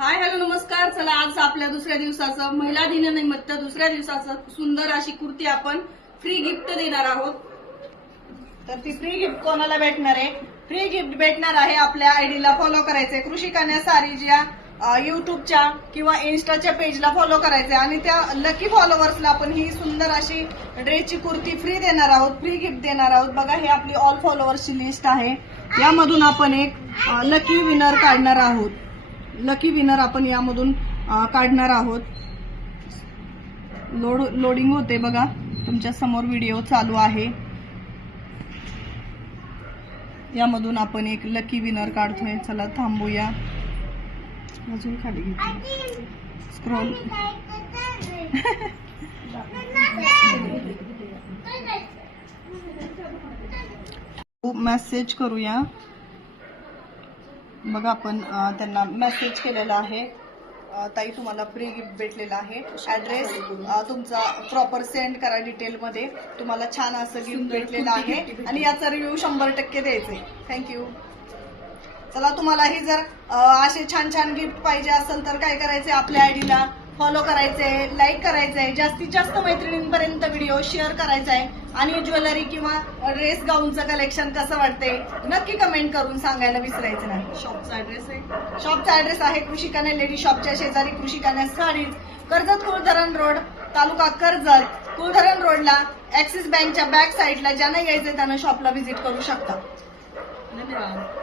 Hi hello नमस्कार. चला आज आपल्या दुसऱ्या दिवसाचं महिला दिनानिमित्त दुसऱ्या दिवसाचं सुंदर अशी कुर्ती आपण फ्री गिफ्ट देणार आहोत. तर ती फ्री गिफ्ट कोणाला भेटणार आहे? फ्री गिफ्ट भेटणार आहे आपल्या आयडीला फॉलो करायचंय, कृषी कन्या सारीच्या युट्यूबच्या किंवा इन्स्टाच्या पेजला फॉलो करायचंय आणि त्या लकी फॉलोअर्सला आपण ही सुंदर अशी ड्रेसची कुर्ती फ्री देणार आहोत, फ्री गिफ्ट देणार आहोत. बघा हे आपली ऑल फॉलोअर्सची लिस्ट आहे. यामधून आपण एक लकी विनर काढणार आहोत. लकी विनर आपण यामधून काढणार आहोत. लोडिंग होते बघा, तुमच्या समोर व्हिडिओ चालू आहे. यामधून आपण एक लकी विनर काढतोय. चला थांबूया, अजून खाली घेतो स्क्रोल. मेसेज करूया. बघा आपण त्यांना मेसेज केलेला आहे. ताई तुम्हाला फ्री गिफ्ट भेटलेला आहे. ऍड्रेस तुमचा प्रॉपर सेंड करा डिटेलमध्ये. तुम्हाला छान असं गिफ्ट भेटलेलं आहे आणि याचा रिव्ह्यू 100% द्यायचे. थँक्यू. चला तुम्हालाही जर असे छान छान गिफ्ट पाहिजे असेल तर काय करायचे, आपल्या आयडीला फॉलो करायचे, लाईक करायचंय, जास्तीत जास्त मैत्रिणींपर्यंत व्हिडिओ शेअर करायचा आहे आणि ज्वेलरी किंवा ड्रेस गाऊनचं कलेक्शन कसं वाटतंय नक्की कमेंट करून सांगायला विसरायचं नाही. शॉपचा ऍड्रेस आहे कृषी कन्या लेडी शॉपच्या शेजारी कृषी कन्या साडीज, कर्जत कुलधरण रोड, तालुका कर्जत. कुलधरण रोडला ऍक्सिस बँकच्या बॅक साईडला ज्यांना यायचंय त्यांना शॉपला व्हिजिट करू शकता. धन्यवाद.